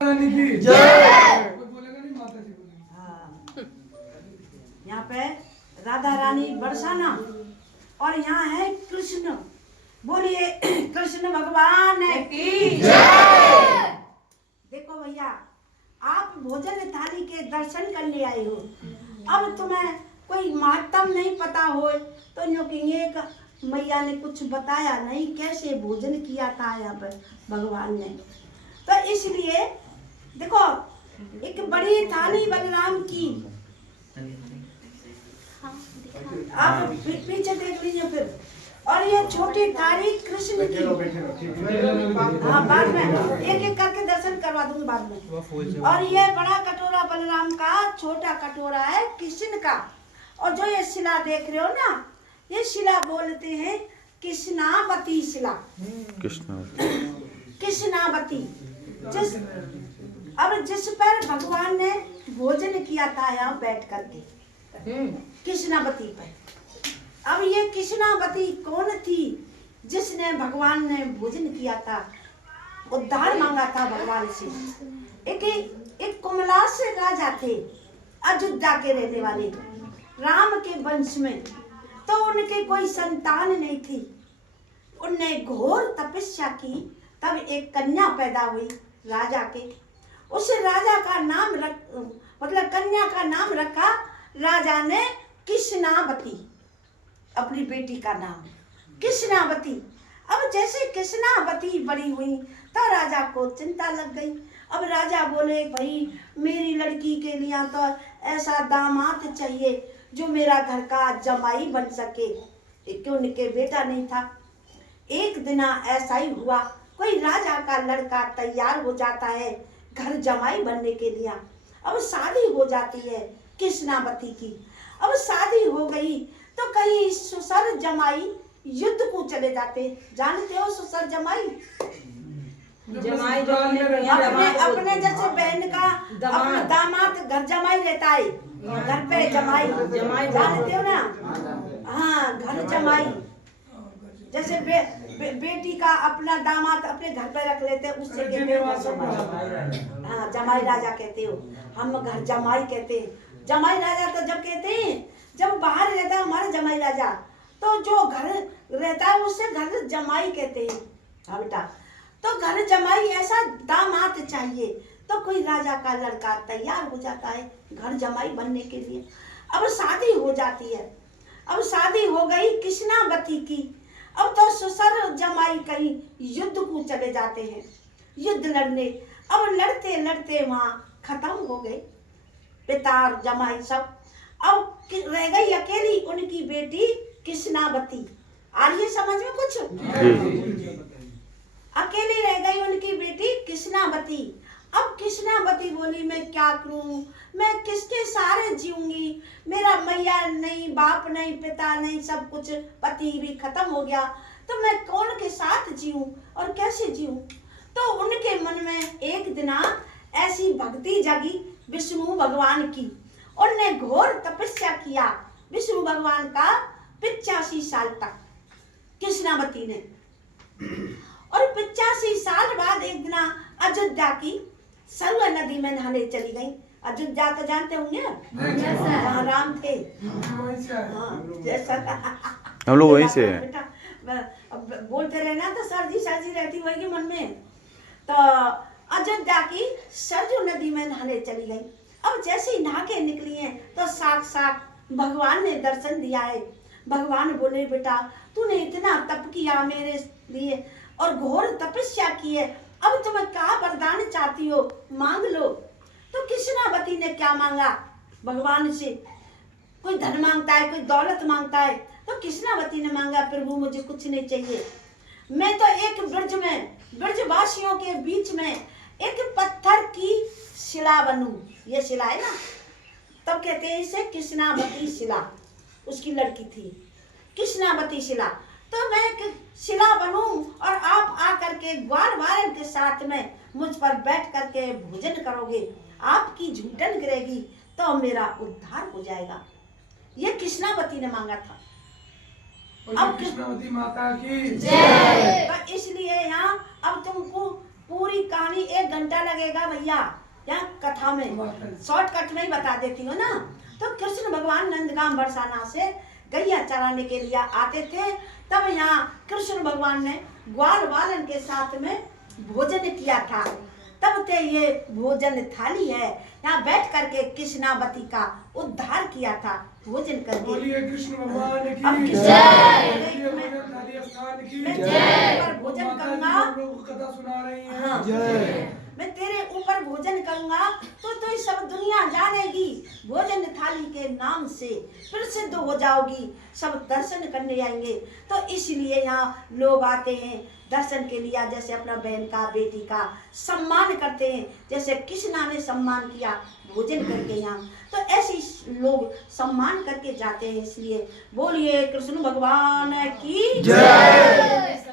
रानी की जय। कोई बोलेगा नहीं, माता जी बोलेंगे। यहाँ पे राधा रानी बरसाना और यहाँ है कृष्ण। बोलिए कृष्ण भगवान की जय। देखो भैया, आप भोजन थाली के दर्शन करने आए हो। अब तुम्हें कोई महत्तम नहीं पता हो तो यूँ कहेंगे मैया ने कुछ बताया नहीं, कैसे भोजन किया था यहाँ पर भगवान ने। तो इसलिए देखो, एक बड़ी थाली बलराम की, आप पीछे देख लीजिए फिर, और ये छोटी थाली कृष्ण की। हाँ, बाद में एक एक करके दर्शन करवा दूंगी बाद में। और ये बड़ा कटोरा बलराम का, छोटा कटोरा है कृष्ण का। और जो ये शिला देख रहे हो ना, ये शिला बोलते हैं कृष्णावती शिला। कृष्णावती जिस पर भगवान ने भोजन किया था यहाँ बैठ करके, कृष्णावती पर। अब ये कृष्णावती कौन थी जिसने भगवान ने भोजन किया था, उद्धार मांगा था भगवान से। एक कुमलास राजा थे, अयोध्या के रहने वाले, राम के वंश में। तो उनके कोई संतान नहीं थी। उनने घोर तपस्या की, तब एक कन्या पैदा हुई राजा के। उस राजा का नाम मतलब कन्या का नाम रखा राजा ने कृष्णावती, अपनी बेटी का नाम कृष्णावती। अब जैसे कृष्णावती बड़ी हुई तो राजा को चिंता लग गई। अब राजा बोले, भाई मेरी लड़की के लिए तो ऐसा दामाद चाहिए जो मेरा घर का जमाई बन सके, क्यों उनके बेटा नहीं था। एक दिन ऐसा ही हुआ, कोई राजा का लड़का तैयार हो जाता है घर जमाई बनने के लिए। अब शादी हो जाती है कृष्णावती की। अब शादी हो गई तो कहीं ससुर जमाई युद्ध को चले जाते। जानते हो ससुर जमाई? जमाई अपने जैसे बहन का अपना दामाद घर जमाई रहता है, घर पे जमाई जानते हो ना? हाँ, घर जमाई। जैसे बेटी का अपना दामाद अपने घर पे रख लेते हैं, उससे कहते हैं हाँ जमाई राजा कहते हो, हम घर जमाई कहते हैं। जमाई राजा तो जब कहते हैं जब बाहर रहता है हमारा जमाई राजा, तो जो घर रहता है उससे घर जमाई कहते हैं। हाँ बेटा, तो घर जमाई ऐसा दामाद चाहिए। तो कोई राजा का लड़का तैयार हो जाता है घर जमाई बनने के लिए। अब शादी हो जाती है। अब शादी हो गई कृष्णावती की। अब तो ससुर जमाई कहीं युद्ध को चले जाते हैं, युद्ध लड़ने। अब लड़ते लड़ते वहां खत्म हो गए पिता और जमाई सब। अब रह गई अकेली उनकी बेटी कृष्णावती। आ रही है समझ में कुछ? अकेली रह गई उनकी बेटी कृष्णावती। अब कृष्णावती बोली, मैं क्या करूं, मैं किसके सहारे जीऊंगी? मेरा मैया नहीं, बाप नहीं, पिता नहीं, सब कुछ, पति भी खत्म हो गया, तो मैं कौन के साथ जीऊं और कैसे जीऊं? तो उनके मन में एक दिन ऐसी भक्ति जागी विष्णु भगवान की। उनने घोर तपस्या किया विष्णु भगवान का 85 साल तक कृष्णावती ने। और 85 साल बाद एक दिन अयोध्या की सरयू नदी में नहाने चली गई। अयोध्या तो जानते होंगे, वहाँ राम थे। हाँ, जैसा हम लोग वहीं से हैं। बेटा बोलते रहना तो सर्दी सर्दी रहती होगी मन में। तो अयोध्या की सरयू नदी में नहाने चली गई। अब जैसे ही नहा के निकली हैं तो साक्षात भगवान ने दर्शन दिया है। भगवान बोले, बेटा तूने इतना तप किया मेरे लिए और घोर तपस्या की है, अब तुम्हें क्या वरदान चाहती हो, मांग लो। तो कृष्णावती ने क्या मांगा भगवान से? कोई धन मांगता है, कोई दौलत मांगता है। तो कृष्णावती ने मांगा, प्रभु मुझे कुछ नहीं चाहिए, मैं तो एक ब्रज में, ब्रजवासियों के बीच में एक पत्थर की शिला बनूं। ये शिला है ना, तब कहते हैं इसे कृष्णावती शिला। उसकी लड़की थी कृष्णावती शिला। तो मैं एक शिला बनूं और आप आकर के ग्वाल वालन के साथ में मुझ पर बैठ करके भोजन करोगे, आपकी झूठन गिरेगी तो मेरा उद्धार हो जाएगा। ये कृष्णावती ने मांगा था। अब कृष्णावती माता की जय। इसलिए यहाँ अब तुमको पूरी कहानी 1 घंटा लगेगा भैया यहाँ कथा में, शॉर्टकट में ही बता देती हूँ ना। तो कृष्ण भगवान नंदगांव बरसाना से गैया चराने के लिए आते थे। तब यहाँ कृष्ण भगवान ने ग्वाल बालन के साथ में भोजन किया था। तब ते ये भोजन थाली है, यहाँ बैठ करके कृष्णावती का उद्धार किया था भोजन करके। बोलिए कृष्ण भगवान की अब जय। थाली स्थान की मैं जय। तेरे ऊपर भोजन करूंगा। हम लोग को कथा सुना रही हैं। हाँ। जय। मैं तेरे ऊपर भोजन करूंगा तो ये सब दुनिया जानेगी, भोजन थाली के नाम से प्रसिद्ध हो जाओगी, सब दर्शन करने आएंगे। तो इसलिए यहाँ लोग आते हैं दर्शन के लिए, जैसे अपना बहन का बेटी का सम्मान करते हैं, जैसे कृष्णा ने सम्मान किया भोजन करके यहाँ, तो ऐसे ही लोग सम्मान करके जाते हैं। इसलिए बोलिए कृष्ण भगवान की जय।